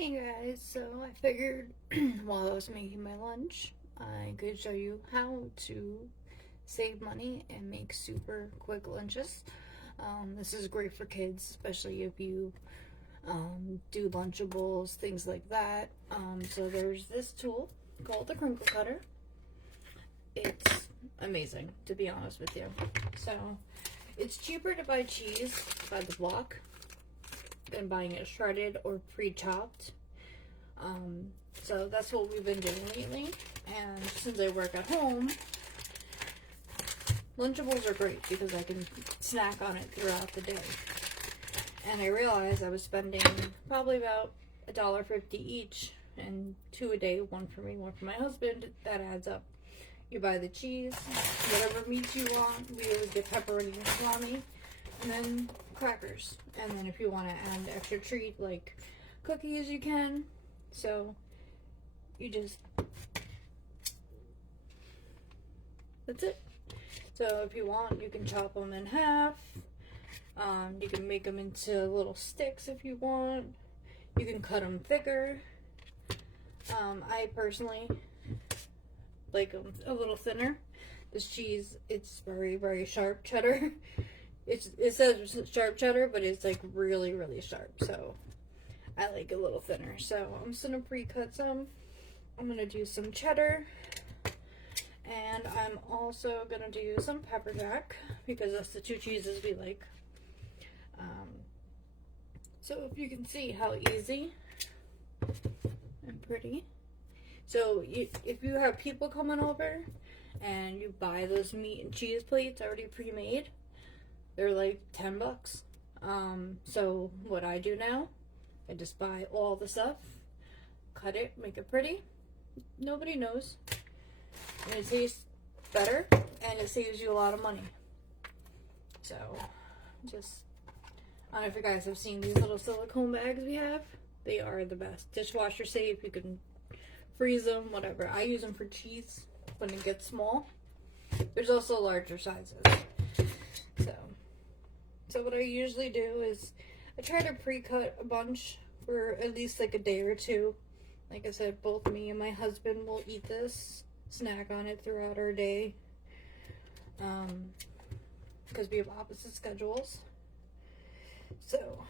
Hey guys, so I figured while I was making my lunch, I could show you how to save money and make super quick lunches. This is great for kids, especially if you do lunchables, things like that. So there's this tool called the crinkle cutter. It's amazing, to be honest with you. So it's cheaper to buy cheese by the block than buying it shredded or pre-chopped. So that's what we've been doing lately. And since I work at home, Lunchables are great because I can snack on it throughout the day. And I realized I was spending probably about $1.50 each, and 2 a day, one for me, one for my husband. That adds up. You buy the cheese, whatever meats you want. We always get pepperoni and salami, and then crackers. And then if you want to add an extra treat like cookies, you can. So you just, that's it. So if you want, you can chop them in half. You can make them into little sticks if you want. You can cut them thicker. I personally like them a little thinner. This cheese, it's very, very sharp cheddar. It says sharp cheddar, but it's like really, really sharp. So I like it a little thinner. So I'm just gonna pre-cut some. I'm gonna do some cheddar, and I'm also gonna do some pepper jack because that's the two cheeses we like. So if you can see how easy and pretty. So if you have people coming over and you buy those meat and cheese plates already pre-made, they're like $10. So what I do now, I just buy all the stuff, cut it, make it pretty. Nobody knows. And it tastes better, and it saves you a lot of money. So, I don't know if you guys have seen these little silicone bags we have. They are the best. Dishwasher safe. You can freeze them, whatever. I use them for cheese when it gets small. There's also larger sizes. So what I usually do is I try to pre-cut a bunch for at least like a day or two. Like I said, both me and my husband will eat this, snack on it throughout our day. Because we have opposite schedules. So,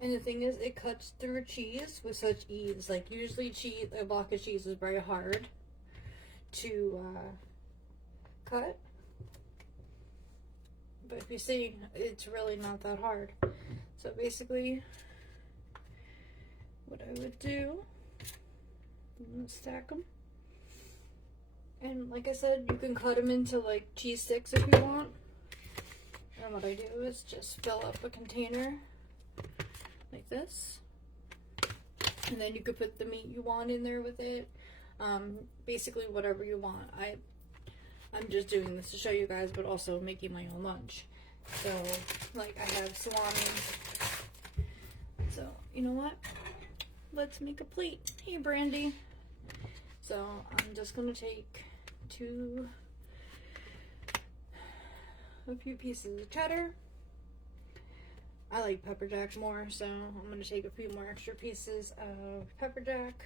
and the thing is, it cuts through cheese with such ease. Like usually cheese, a block of cheese is very hard to cut. But if you see, it's really not that hard. So basically, what I would do, I'm gonna stack them. And like I said, you can cut them into like cheese sticks if you want. And what I do is just fill up a container like this. And then you could put the meat you want in there with it. Basically whatever you want. I'm just doing this to show you guys, but also making my own lunch. So, like, I have salami. So, you know what? Let's make a plate. Hey, Brandy. So, I'm just going to take a few pieces of cheddar. I like pepper jack more, so I'm going to take a few more extra pieces of pepper jack.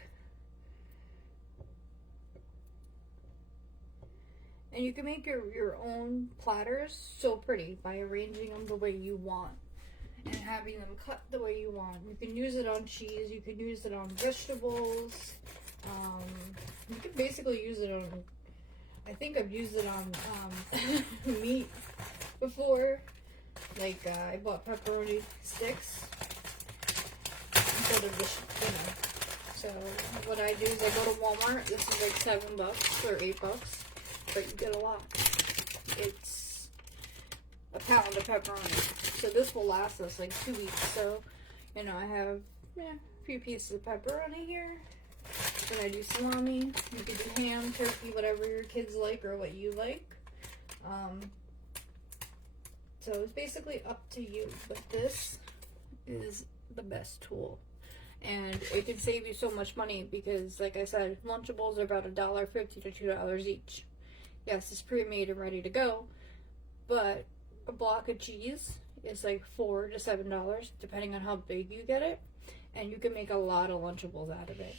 And you can make your own platters so pretty by arranging them the way you want and having them cut the way you want. You can use it on cheese, you can use it on vegetables, you can basically use it on, I think I've used it on meat before. Like I bought pepperoni sticks instead of the, So what I do is I go to Walmart. This is like $7 or $8. But you get a lot. It's a pound of pepperoni. So this will last us like 2 weeks. So, you know, I have a few pieces of pepperoni here. Then I do salami. You can do ham, turkey, whatever your kids like or what you like. So it's basically up to you. But this is the best tool. And it can save you so much money because, like I said, Lunchables are about $1.50 to $2 each. Yes, it's pre-made and ready to go, but a block of cheese is like $4 to $7 depending on how big you get it, and you can make a lot of Lunchables out of it.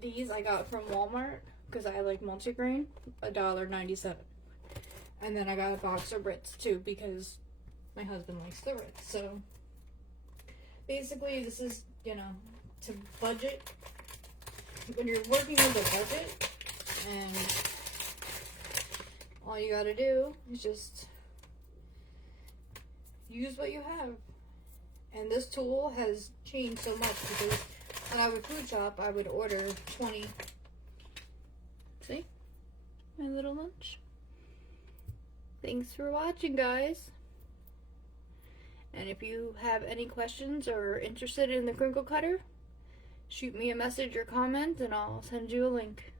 These I got from Walmart because I like multigrain, $1.97. And then I got a box of Ritz too because my husband likes the Ritz. So basically this is, you know, to budget, when you're working with a budget, and all you gotta do is just use what you have. And this tool has changed so much because when I would food shop, I would order 20. See? My little lunch. Thanks for watching, guys. And if you have any questions or are interested in the crinkle cutter, shoot me a message or comment and I'll send you a link.